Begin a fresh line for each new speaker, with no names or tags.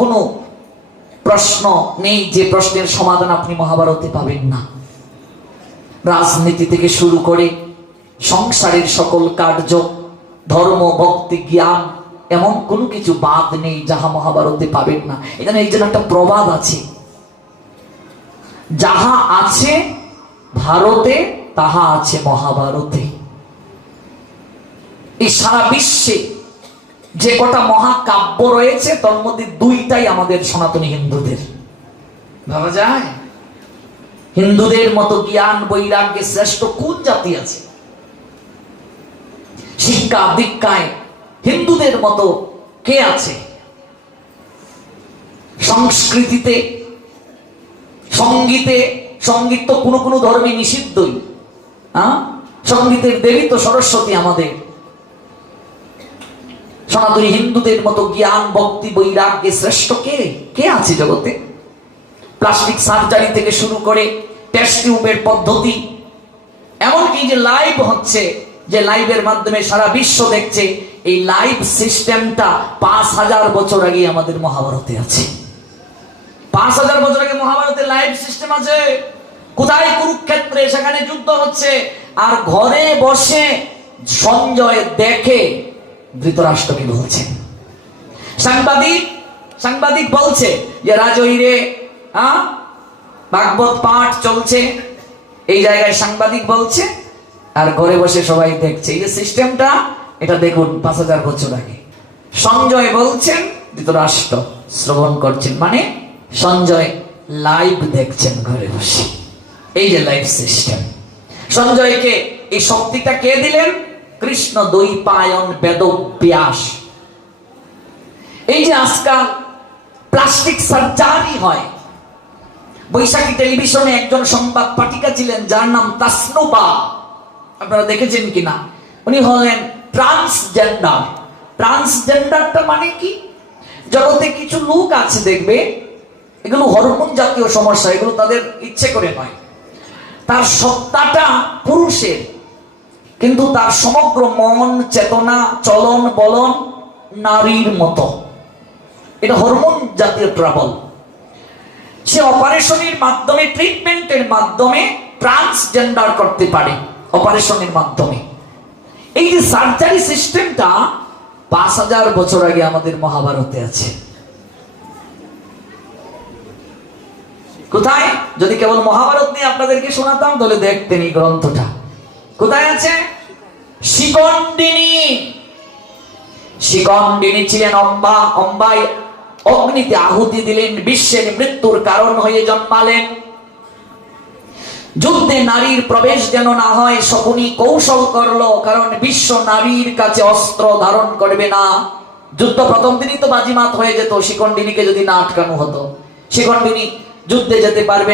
কোনো প্রশ্ন নেই যে প্রশ্নের সমাধান আপনি মহাভারতে পাবেন না। রাজনীতি থেকে শুরু করে সংসারের সকল কার্য, ধর্ম, ভক্তি, জ্ঞান, এমন কোনো কিছু বাদ নেই যাহা মহাভারতে পাবেন না। এখানে এই জন্য একটা প্রবাদ আছে, যাহা আছে ভারতে, তাহা আছে মহাভারতে। এই সারা বিশ্বে যে কটা মহাকাব্য রয়েছে তার মধ্যে দুইটাই আমাদের সনাতনী হিন্দুদের। ভাবা যায়? হিন্দুদের মতো জ্ঞান বৈরাগ্যে শ্রেষ্ঠ কোন জাতি আছে? শিক্ষা দীক্ষায় হিন্দুদের মতো কে আছে? সংস্কৃতিতে সঙ্গীতে সংগীত তো কোনো কোনো ধর্মে নিষিদ্ধই। হ্যাঁ সঙ্গীতের দেবী তো সরস্বতী আমাদের। সনাতনী হিন্দুদের মতো জ্ঞান, ভক্তি, বৈরাগ্যে শ্রেষ্ঠ কে? কে আছে জগতে? প্লাস্টিক সার্জারি থেকে শুরু করে টেস্ট টিউবের পদ্ধতি। এমনকি যে লাইভ হচ্ছে, যে লাইভের মাধ্যমে সারা বিশ্ব দেখছে, এই লাইভ সিস্টেমটা পাঁচ হাজার বছর আগে আমাদের মহাভারতে আছে। পাঁচ হাজার বছর আগে মহাভারতে লাইভ সিস্টেম আছে। কোথায় কুরুক্ষেত্রে সেখানে যুদ্ধ হচ্ছে? আর ঘরে বসে সঞ্জয় দেখে ধৃতরাষ্ট্রকে বলছেন সাংবাদিক সাংবাদিক বলছে যে হ্যাঁ ভাগবত পাঠ চলছে। এই জায়গায় সাংবাদিক বলছে, আর ঘরে বসে সবাই দেখছে। এই যে সিস্টেমটা, এটা দেখুন, পাঁচ হাজার বছর আগে। সঞ্জয় বলছেন, ধৃতরাষ্ট্র শ্রবণ করছেন। মানে সঞ্জয় লাইভ দেখছেন ঘরে বসে। এই যে লাইভ সিস্টেম। সঞ্জয়কে এই শক্তিটা কে দিলেন? কৃষ্ণ দৈপায়ন বেদ ব্যাস এই যে আজকাল প্লাস্টিক সার্জারি হয়, বৈশাখী টেলিভিশনে একজন সংবাদ পাঠিকা ছিলেন, যার নাম তাসনুবা। আপনারা দেখেছেন কিনা? উনি হলেন ট্রান্সজেন্ডার। ট্রান্সজেন্ডারটা মানে কি? জগতে কিছু লোক আছে, দেখবে, এগুলো হরমোন জাতীয় সমস্যা, এগুলো তাদের ইচ্ছে করে নয়। তার সত্তাটা পুরুষের। কিন্তু তার সমগ্র মন, চেতনা, চলন, বলন নারীর মতো। এটা হরমোন জাতীয় ট্রাবল সে অপারেশনের মাধ্যমে ট্রিটমেন্টের মাধ্যমে ট্রান্সজেন্ডার করতে পারে, অপারেশনের মাধ্যমে। এই যে সার্জারি সিস্টেমটা পাঁচ হাজার বছর আগে আমাদের মহাভারতে আছে। কোথায়? যদি কেবল মহাভারত নিয়ে আপনাদেরকে শোনাতাম, তাহলে দেখতেন এই গ্রন্থটা। কোথায় আছে? শিকন্ডিনী শিকন্ডিনী ছিলেন অম্বা, অম্বাই অগ্নিতে আহুতি দিলেন, বিশ্বের মৃত্যুর কারণ হয়ে জন্মালেন। যুদ্ধে নারীর প্রবেশ যেন না হয়, শকুনি কৌশল করল, কারণ বিশ্ব নারীর কাছে অস্ত্র ধারণ করবে না। যুদ্ধ প্রথম দিনই তো বাজিমাত হয়ে যেত শিকন্ডিনীকে যদি না আটকানো হতো। শিকন্ডিনী যুদ্ধে যেতে পারবে